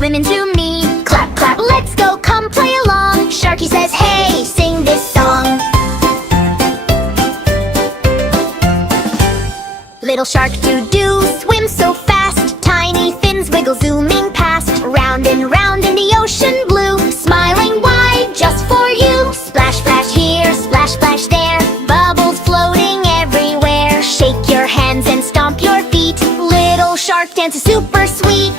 swim into me. Clap, clap, let's go, come play along. Sharky says, hey, sing this song. Little shark doo-doo swims so fast, tiny fins wiggle zooming past, round and round in the ocean blue, smiling wide just for you. Splash, splash here, splash, splash there, bubbles floating everywhere. Shake your hands and stomp your feet, little shark dance is super sweet.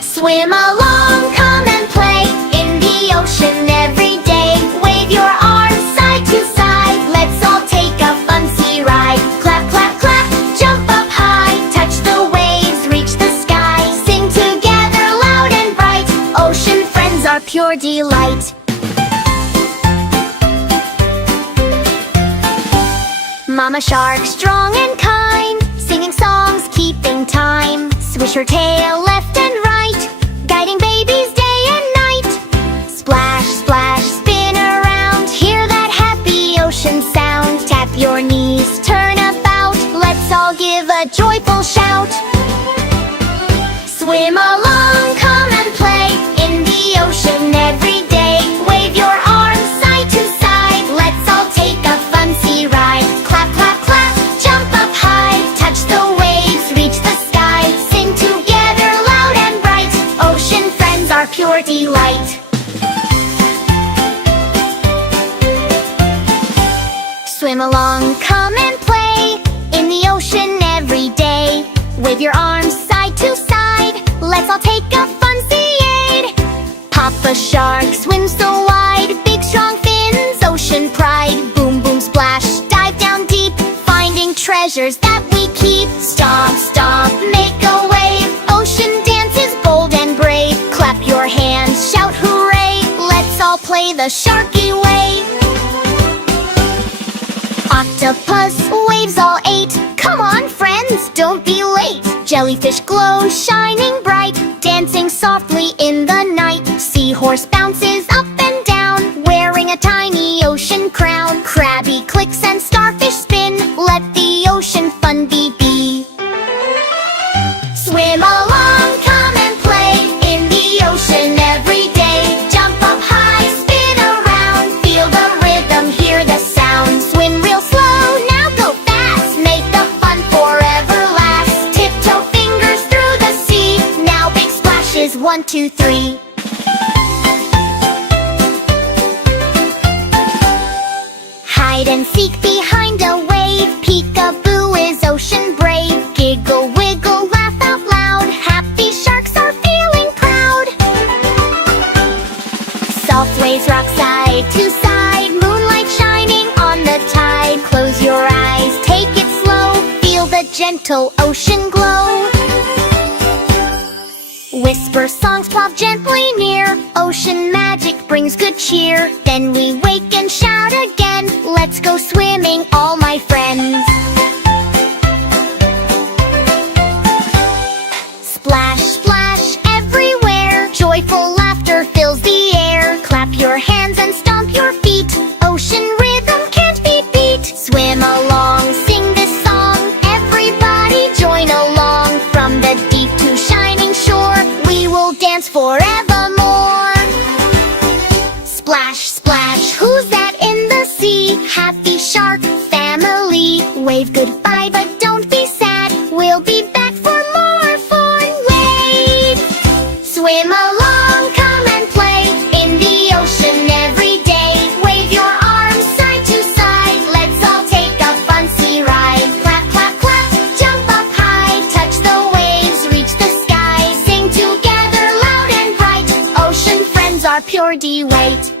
Swim along, come and play in the ocean every day. Wave your arms side to side, let's all take a fun sea ride. Clap, clap, clap, jump up high, touch the waves, reach the sky. Sing together loud and bright, ocean friends are pure delight. Mama shark, strong and kind, singing songs, keeping time. Swish her tail left and right, guiding babies day and night. Splash, splash, spin around, hear that happy ocean sound. Tap your knees, turn about, let's all give a joyful shout. Swim along, come and play in the ocean every day. Wave your arms side to side, let's all take a fun sea ride. Clap, clap, clap, jump up high, touch the waves, reach the sky. Sing together loud and bright, ocean friends are pure delight. Swim along, come and play in the ocean every day. Wave your arms side to side, let's all take a fun sea aid. Papa shark swims so wide, big strong fins, ocean pride. Boom, boom, splash, dive down deep, finding treasures that we keep. Stomp, stomp, make a wave, ocean dance is bold and brave. Clap your hands, shout hooray, let's all play the sharky way. Octopus, waves all 8, come on friends, don't be late. Jellyfish glows, shining bright, dancing softly in the night. Seahorse bounces up and down, wearing a tiny ocean crown. Crabby clicks and starfish spin, let the ocean fun be. Swim along, come and play in the ocean every day. Jump up high, spin around, feel the rhythm, hear the sound. Swim real slow, now go fast, make the fun forever last. Tiptoe fingers through the sea, now big splashes, 1, 2, 3. Hide and seek behind a wave, peekaboo is ocean brave. Giggle, wiggle, laugh out loud, happy sharks are feeling proud. Soft waves rock side to side, moonlight shining on the tide. Close your eyes, take it slow, feel the gentle ocean glow. Whisper songs plop gently near, ocean magic brings good cheer. Then we wake and shout again, let's go swimming all my friends. Splash, splash everywhere, joyful laughter fills the air. Clap your hands and stomp your feet, ocean rhythm can't be beat. Swim along, sing this song, everybody join along. From the deep to shining shore, we will dance forevermore. Splash, splash, who's that in the sea? Happy shark family. Wave goodbye but don't be sad, we'll be back for more fun. Wave! Swim along, come and play in the ocean every day. Wave your arms side to side, let's all take a fun sea ride. Clap, clap, clap, jump up high, touch the waves, reach the sky. Sing together loud and bright, ocean friends are pure delight.